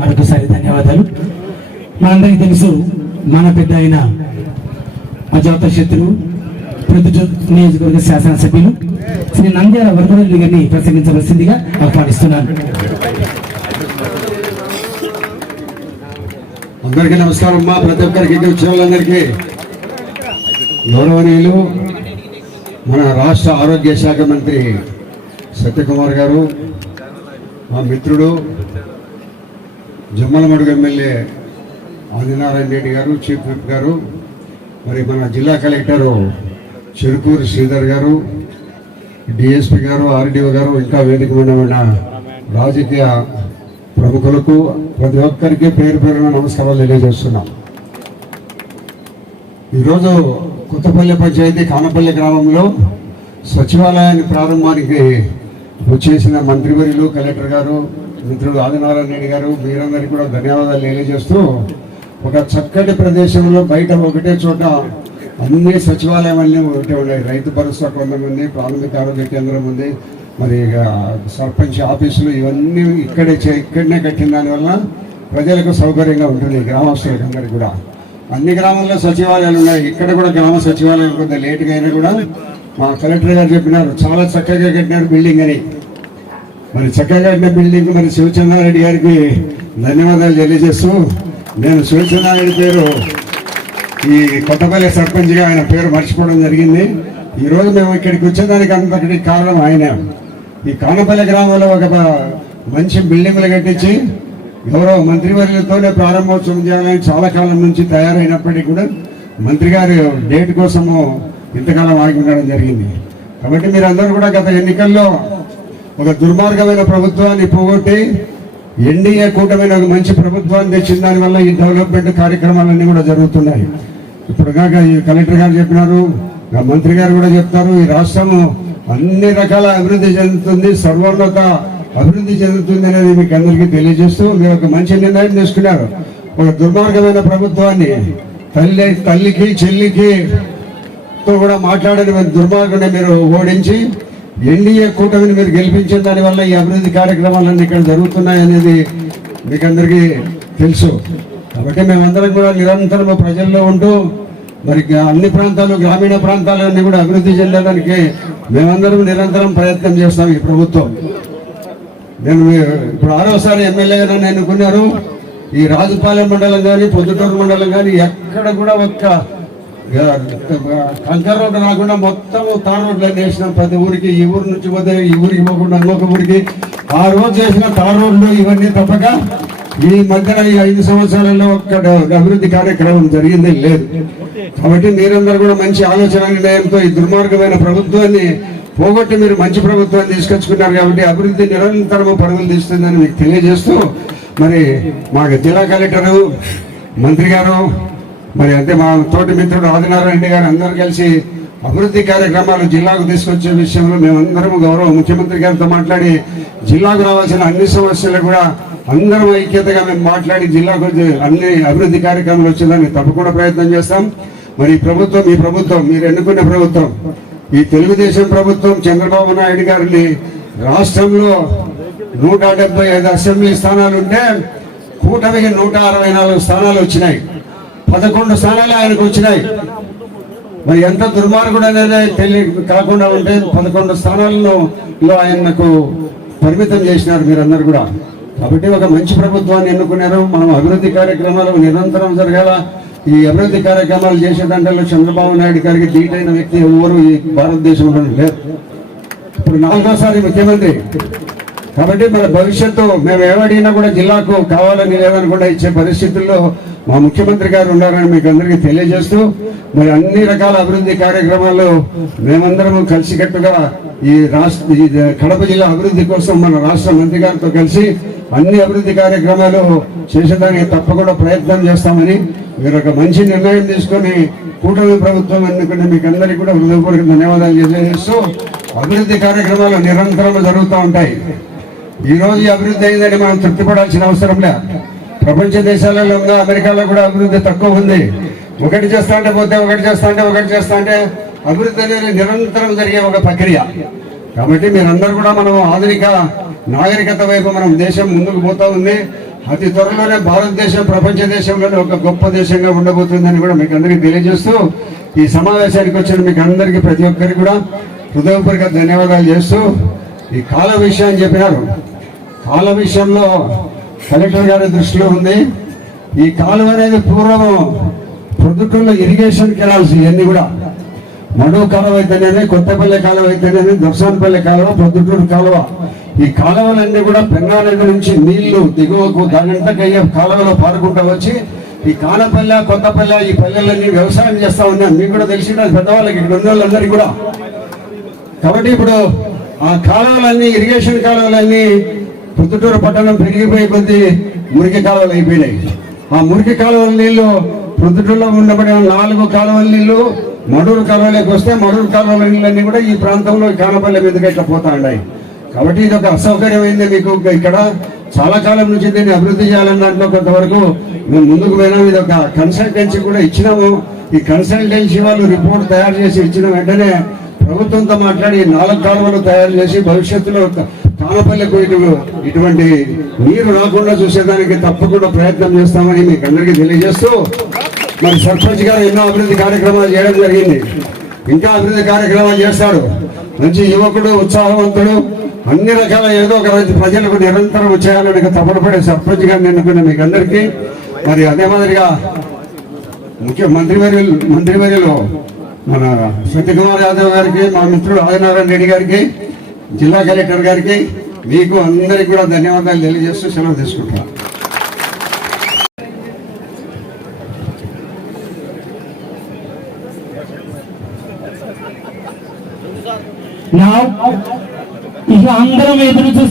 మరొకసారి ధన్యవాదాలు. మనందరికీ తెలుసు, మన పెద్ద అయిన అజాత శత్రువు ప్రొద్దుటూరు నియోజకవర్గ శాసనసభ్యులు శ్రీ నంద్యాల వరదరెడ్డి గారిని ప్రసంగించవలసిందిగా ఆహ్వానిస్తున్నాను. అందరికీ నమస్కారం అమ్మా. ప్రతి ఒక్కరికి వచ్చిన వాళ్ళందరికీ గౌరవనీయులు మన రాష్ట్ర ఆరోగ్య శాఖ మంత్రి సత్యకుమార్ గారు, మా మిత్రుడు జమ్మలమడుగు ఎమ్మెల్యే ఆదినారాయణ రెడ్డి గారు, చీఫ్ విప్ గారు, మరి మన జిల్లా కలెక్టరు చెరుకూరు శ్రీధర్ గారు, డిఎస్పీ గారు, ఆర్డీఓ గారు, ఇంకా వేదిక మీద ఉన్న రాజకీయ ప్రముఖులకు ప్రతి ఒక్కరికి పేరు పేరున నమస్కారాలు తెలియజేస్తున్నాం. ఈరోజు కొత్తపల్లి పంచాయతీ కానపల్లి గ్రామంలో సచివాలయాన్ని ప్రారంభానికి వచ్చేసిన మంత్రివర్యులు, కలెక్టర్ గారు, మిత్రుడు ఆదినారాయణ రెడ్డి గారు, మీరందరికీ కూడా ధన్యవాదాలు తెలియజేస్తూ, ఒక చక్కటి ప్రదేశంలో బయట ఒకటే చోట అన్ని సచివాలయం అన్నీ ఒకటే ఉన్నాయి. రైతు భరోసా కొంతమంది, ప్రాథమిక ఆరోగ్య కేంద్రం ఉంది, మరి సర్పంచ్ ఆఫీసులు, ఇవన్నీ ఇక్కడనే కట్టిన దానివల్ల ప్రజలకు సౌకర్యంగా ఉంటుంది, గ్రామస్తులకు అందరికీ కూడా. అన్ని గ్రామాల్లో సచివాలయాలు ఉన్నాయి. ఇక్కడ కూడా గ్రామ సచివాలయం కొంత లేటుగా అయినా కూడా మా కలెక్టర్ గారు చెప్పినారు, చాలా చక్కగా కట్టినారు బిల్డింగ్ అని. మరి చక్కగా కట్టిన బిల్డింగ్ మరి శివచంద్రారెడ్డి గారికి ధన్యవాదాలు తెలియజేస్తూ, నేను శివచంద్రారెడ్డి పేరు ఈ కొత్తపల్లి సర్పంచ్గా ఆయన పేరు మర్చిపోవడం జరిగింది. ఈరోజు మేము ఇక్కడికి వచ్చేదానికి అంతటి కారణం ఆయన. ఈ కానపల్లి గ్రామంలో ఒక మంచి బిల్డింగులు కట్టించి గౌరవ మంత్రివర్యులతోనే ప్రారంభోత్సవం చేయాలని చాలా కాలం నుంచి తయారైనప్పటికీ కూడా మంత్రి గారి డేట్ కోసము ఇంతకాలం ఆగి ఉండడం జరిగింది. కాబట్టి మీరందరూ కూడా గత ఎన్నికల్లో ఒక దుర్మార్గమైన ప్రభుత్వాన్ని పోగొట్టి ఎన్డీఏ కూటమైన ఒక మంచి ప్రభుత్వాన్ని తెచ్చిన దానివల్ల ఈ డెవలప్మెంట్ కార్యక్రమాలన్నీ కూడా జరుగుతున్నాయి. ఇప్పుడు కాక ఈ కలెక్టర్ గారు చెప్పినారు, మంత్రి గారు కూడా చెప్తారు, ఈ రాష్ట్రము అన్ని రకాల అభివృద్ధి చెందుతుంది, సర్వోన్నత అభివృద్ధి చెందుతుంది అనేది మీకు అందరికీ తెలియజేస్తూ, మీరు ఒక మంచి నిర్ణయం తీసుకున్నారు. ఒక దుర్మార్గమైన ప్రభుత్వాన్ని తల్లికి చెల్లికి తో కూడా మాట్లాడని దుర్మార్గుని మీరు ఓడించి ఎన్డీఏ కూటమిని మీరు గెలిపించిన దానివల్ల ఈ అభివృద్ధి కార్యక్రమాలన్నీ ఇక్కడ జరుగుతున్నాయి అనేది మీకు అందరికీ తెలుసు. కాబట్టి మేమందరం కూడా నిరంతరం ప్రజల్లో ఉంటూ మరి అన్ని ప్రాంతాలు, గ్రామీణ ప్రాంతాలన్నీ కూడా అభివృద్ధి చెందడానికి మేమందరం నిరంతరం ప్రయత్నం చేస్తాం. ఈ ప్రభుత్వం నేను ఇప్పుడు 6వసారి ఎమ్మెల్యేగా నన్ను ఎన్నుకున్నారు. ఈ రాజుపాలెం మండలం కానీ, పొద్దుటూరు మండలం కానీ ఎక్కడ కూడా ఒక్క కంకర్ రోడ్డు రాకుండా మొత్తం తార్ రోడ్లు వేసినాం. ప్రతి ఊరికి, ఈ ఊరు నుంచి పోతే ఈ ఊరికి పోకుండా ఇంకొక ఊరికి ఆ రోజు చేసిన తార్ రోడ్లు ఇవన్నీ తప్పక ఈ మధ్యన ఈ 5 సంవత్సరాలలో ఒక్క అభివృద్ధి కార్యక్రమం జరిగింది లేదు. కాబట్టి మీరందరూ కూడా మంచి ఆలోచన నిర్ణయంతో ఈ దుర్మార్గమైన ప్రభుత్వాన్ని పోగొట్టి మీరు మంచి ప్రభుత్వాన్ని తీసుకొచ్చుకున్నారు. కాబట్టి అభివృద్ధి నిరంతరము పరుగులు తీస్తుందని మీకు తెలియజేస్తూ, మరి మా జిల్లా కలెక్టరు, మంత్రి గారు, మరి అంటే మా తోటి మిత్రుడు ఆదినారాయణ రెడ్డి గారు అందరూ కలిసి అభివృద్ధి కార్యక్రమాలు జిల్లాకు తీసుకొచ్చే విషయంలో మేమందరం గౌరవ ముఖ్యమంత్రి గారితో మాట్లాడి జిల్లాకు రావాల్సిన అన్ని సమస్యలు కూడా అందరం ఐక్యతగా మేము మాట్లాడి జిల్లాకు అన్ని అభివృద్ధి కార్యక్రమాలు వచ్చేదానికి తప్పకుండా ప్రయత్నం చేస్తాం. మరి ప్రభుత్వం, ఈ ప్రభుత్వం మీరు ఎన్నుకున్న ప్రభుత్వం, ఈ తెలుగుదేశం ప్రభుత్వం చంద్రబాబు నాయుడు గారిని రాష్ట్రంలో 175 అసెంబ్లీ స్థానాలు ఉంటే కూటమికి 164 స్థానాలు వచ్చినాయి. 11 స్థానాలు ఆయనకు వచ్చినాయి. మరి ఎంత దుర్మార్గుడు అనేది కాకుండా ఉంటే 11 స్థానాలను ఆయనకు పరిమితం చేసినారు మీరందరూ కూడా. కాబట్టి ఒక మంచి ప్రభుత్వాన్ని ఎన్నుకున్నారు. మనం అభివృద్ధి కార్యక్రమాలు నిరంతరం జరగాల. ఈ అభివృద్ధి కార్యక్రమాలు చేసే దాంట్లో చంద్రబాబు నాయుడు గారికి ధీటైన వ్యక్తి ఎవరు ఈ భారతదేశంలో లేరు. ఇప్పుడు 4వసారి ముఖ్యమంత్రి. కాబట్టి మన భవిష్యత్తు మేము ఏమడిగినా కూడా జిల్లాకు కావాలని లేదనుకుండా ఇచ్చే పరిస్థితుల్లో మా ముఖ్యమంత్రి గారు ఉన్నారని మీకు అందరికీ తెలియజేస్తూ, మరి అన్ని రకాల అభివృద్ధి కార్యక్రమాలు మేమందరం కలిసికట్టుగా ఈ కడప జిల్లా అభివృద్ధి కోసం మన రాష్ట్ర మంత్రి గారితో కలిసి అన్ని అభివృద్ధి కార్యక్రమాలు చేసేదానికి తప్పకుండా ప్రయత్నం చేస్తామని మీరు ఒక మంచి నిర్ణయం తీసుకొని కూటమి ప్రభుత్వం ఎన్నుకునే మీకు అందరికీ కూడా హృదయపూర్వక ధన్యవాదాలు తెలియజేస్తూ, అభివృద్ధి కార్యక్రమాలు నిరంతరం జరుగుతూ ఉంటాయి. ఈ రోజు ఈ అభివృద్ధి అయిందని మనం తృప్తిపడాల్సిన అవసరం లే. ప్రపంచ దేశాలలో ఉందా, అమెరికాలో కూడా అభివృద్ధి తక్కువ ఉంది. ఒకటి చేస్తా అంటే పోతే ఒకటి చేస్తా అంటే అభివృద్ధి అనేది నిరంతరం జరిగే ఒక ప్రక్రియ. కాబట్టి మీరందరూ కూడా మనం ఆధునిక నాగరికత వైపు మనం దేశం ముందుకు పోతా ఉంది. అతి త్వరలోనే భారతదేశం ప్రపంచ దేశంలోనే ఒక గొప్ప దేశంగా ఉండబోతుందని కూడా మీకు అందరికీ తెలియజేస్తూ ఈ సమావేశానికి వచ్చిన మీకు అందరికీ ప్రతి ఒక్కరికి కూడా హృదయపూర్వక ధన్యవాదాలు చేస్తూ ఈ కాల విషయం చెప్పినారు. కాల విషయంలో కలెక్టర్ గారి దృష్టిలో ఉంది. ఈ కాలువ అనేది పూర్వం ప్రొద్దుటూరులో ఇరిగేషన్ కెనాల్స్ ఇవన్నీ కూడా మడుగు కాలువ అయితేనేమి, కొత్తపల్లి కాలువ అయితేనేమి, దర్శనపల్లి కాలువ, ప్రొద్దుటూరు కాలువ, ఈ కాలువలన్నీ కూడా పెన్నా నది నుంచి నీళ్లు దిగువకు దానింతకయ్యే కాలువలో పారుకుంటూ వచ్చి ఈ కానపల్లె, కొత్తపల్లె ఈ పల్లెలన్నీ వ్యవసాయం చేస్తా ఉన్నాం. మీకు కూడా తెలిసి పెద్దవాళ్ళకి ఇక్కడ ఉన్న వాళ్ళందరికీ కూడా. కాబట్టి ఇప్పుడు ఆ కాలువలన్నీ ఇరిగేషన్ కాలువలన్నీ ప్రొద్దుటూరు పట్టణం పెరిగిపోయే కొద్దీ మురికి కాలువలు అయిపోయినాయి. ఆ మురికి కాలువల నీళ్లు ప్రొద్దుటూరులో ఉండబడిన 4 కాలువల నీళ్లు మడూరు కాలువలోకి వస్తే మడూరు కాలువల నీళ్ళన్నీ కూడా ఈ ప్రాంతంలో కానపల్లె మీదుగా ఇట్లా పోతా ఉన్నాయి. కాబట్టి ఇది ఒక అసౌకర్యమైంది. మీకు ఇక్కడ చాలా కాలం నుంచి దీన్ని అభివృద్ధి చేయాలని దాంట్లో కొంతవరకు మేము ముందుకు పోయినాము. ఇది ఒక కన్సల్టెన్సీ కూడా ఇచ్చినాము. ఈ కన్సల్టెన్సీ వాళ్ళు రిపోర్ట్ తయారు చేసి ఇచ్చిన వెంటనే ప్రభుత్వంతో మాట్లాడి 4 కాలువలు తయారు చేసి భవిష్యత్తులో కానపల్లెకు ఇటువంటి నీరు రాకుండా చూసేదానికి తప్పకుండా ప్రయత్నం చేస్తామని మీకు అందరికీ తెలియజేస్తూ, మరి సర్పంచ్ గారు ఎన్నో అభివృద్ధి కార్యక్రమాలు చేయడం జరిగింది. ఇంకా అభివృద్ధి కార్యక్రమాలు చేస్తాడు. మంచి యువకుడు, ఉత్సాహవంతుడు, అన్ని రకాల ఏదో ఒక ప్రజలకు నిరంతరం చేయాలని తపనపడే సర్పంచ్ గారిని ఎన్నుకున్న మీకు అందరికీ, మరి అదే మాదిరిగా ముఖ్య మంత్రివర్యులు మన సత్యకుమార్ యాదవ్ గారికి, మా మిత్రుడు ఆదినారాయణ రెడ్డి గారికి, జిల్లా కలెక్టర్ గారికి, మీకు అందరికీ కూడా ధన్యవాదాలు తెలియజేస్తూ సెలవు తీసుకుంటున్నాను. ఇక అందరం ఎదురు